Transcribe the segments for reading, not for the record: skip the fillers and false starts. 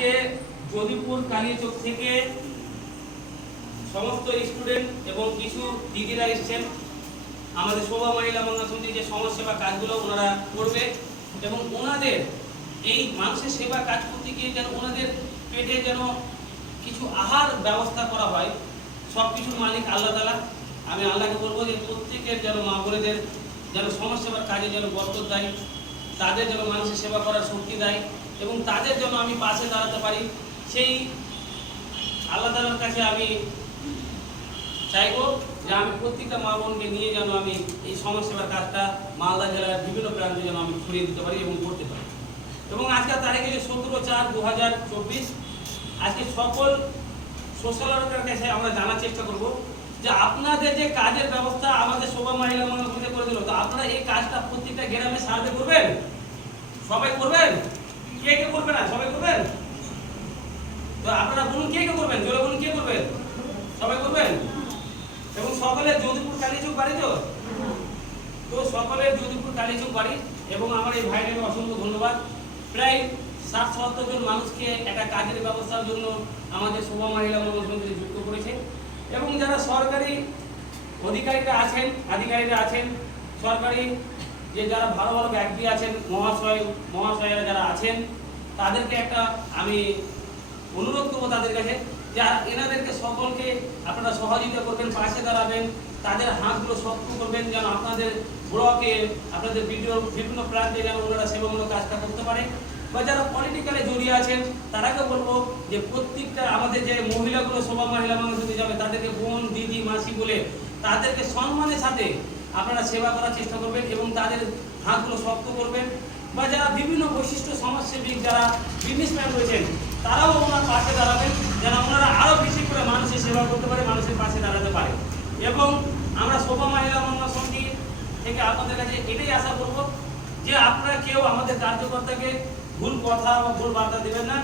আজকে যদিপুর কালিয়াচক থেকে সমস্ত স্টুডেন্ট এবং কিছু দিদিরা এসেছেন আমাদের শোভা মহিলা মঙ্গল সমিতির যে সমাজসেবা কাজগুলো ওনারা করবে এবং ওনাদের এই মানুষের সেবা কাজ করতে গিয়ে যেন ওনাদের পেটে যেন কিছু আহার ব্যবস্থা করা হয়। সব কিছুর মালিক আল্লাহ তাআলা। আমি আল্লাহকে বলবো যে প্রত্যেকের যেন মা বোনেদের যেন সমাজসেবার কাজে যেন বরকত দেয়, তাদের যেন মানুষের সেবা করার শক্তি দেয় এবং তাদের জন্য আমি পাশে দাঁড়াতে পারি, সেই আল্লাহ তাআলার কাছে আমি চাইবো যে আমি প্রত্যেকটা মা বোনকে নিয়ে যেন আমি এই সমাজসেবার কাজটা মালদা জেলার বিভিন্ন প্রান্তে যেন আমি ছড়িয়ে দিতে পারি এবং করতে পারি। এবং আজকের তারিখে 17/4/2024 আজকে সকল সোশ্যাল ওয়ার্কারের কাছে আমরা জানার চেষ্টা করব যে আপনাদের যে কাজের ব্যবস্থা আমাদের শোভা মহিলা মঙ্গল সমিতি করে দিল, তো আপনারা এই কাজটা প্রত্যেকটা গ্রামে সার্ভে করবেন, সবাই করবেন, কে কে করবে না সবাই করবেন? তো আপনারা বলুন কে কে করবেন, জোরে বলুন কে করবেন? সবাই করবেন এবং সকলের যদিপুর কালিয়াচক বাড়ি তো সকলের যদিপুর কালিয়াচক বাড়ি এবং আমার এই ভাইদের অসংখ্য ধন্যবাদ। প্রায় 60-70 জন মানুষকে একটা কাজের ব্যবস্থার জন্য আমাদের শোভা মহিলা মঙ্গল সমিতি যুক্ত করেছে এবং যারা সরকারি আধিকারিকরা আছেন সরকারি যে যারা ভালো ভালো ব্যক্তি আছেন মহাশয়রা যারা আছেন তাদেরকে একটা আমি অনুরোধ করবো তাদের কাছে যে এনাদেরকে সকলকে আপনারা সহযোগিতা করবেন, পাশে দাঁড়াবেন, তাদের হাতগুলো শক্ত করবেন যেন আপনাদের ব্লকে আপনাদের বিভিন্ন প্রান্তে যেন ওনারা সেবামূলক কাজটা করতে পারে। বা যারা পলিটিক্যালে জড়িয়ে আছেন তারাকে বলবো যে প্রত্যেকটা আমাদের যে মহিলাগুলো শোভা মহিলা মঙ্গল সমিতি যাবে তাদেরকে বোন দিদি মাসি বলে তাদেরকে সম্মানের সাথে আপনারা সেবা করার চেষ্টা করবেন এবং তাদের হাতগুলো শক্ত করবেন। বা যারা বিভিন্ন বৈশিষ্ট্য সমাজসেবী যারা বিজনেসম্যান রয়েছেন তারাও ওনার পাশে দাঁড়াবেন যেন ওনারা আরও বেশি করে মানুষের সেবা করতে পারে, মানুষের পাশে দাঁড়াতে পারে। এবং আমরা শোভা মহিলা মঙ্গল সমিতি থেকে আপনাদের কাছে এটাই আশা করব যে আপনারা কেউ আমাদের কার্যকর্তাকে ভুল কথা বা ভুল বার্তা দেবেন না,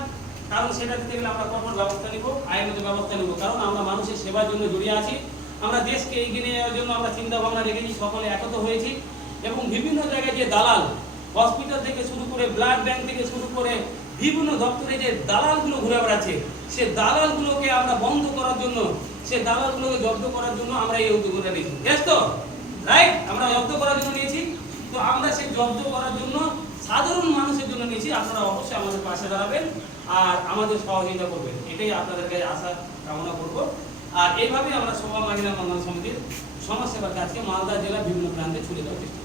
কারণ সেটা দিতে গেলে আমরা কঠোর ব্যবস্থা নিব, আইনত ব্যবস্থা নিব, কারণ আমরা মানুষের সেবার জন্য জড়িয়ে আছি, আমরা দেশকে এগিয়ে নেওয়ার জন্য আমরা চিন্তা ভাবনা রেখেছি, সকলে একত হয়েছি এবং বিভিন্ন জায়গায় যে দালাল হসপিটাল থেকে শুরু করে ব্লাড ব্যাংক থেকে শুরু করে বিভিন্ন দপ্তরে যে দালালগুলো ঘুরে বেড়াচ্ছে সে দালালগুলোকে আমরা বন্ধ করার জন্য, সে দালালগুলোকে জব্দ করার জন্য আমরা এই উদ্যোগটা নিয়েছি। বেশ তো রাইট, আমরা জব্দ করার জন্য নিয়েছি, তো আমরা সেই জব্দ করার জন্য সাধারণ মানুষের জন্য নিয়েছি। আপনারা অবশ্যই আমাদের পাশে দাঁড়াবেন আর আমাদের সহযোগিতা করবেন, এটাই আপনাদের কাছে আশা কামনা করব। আর এইভাবেই আমরা শোভা মহিলা মঙ্গল সমিতির সমাজসেবার কাজকে মালদা জেলার বিভিন্ন প্রান্তে ছড়িয়ে দেওয়ার চেষ্টা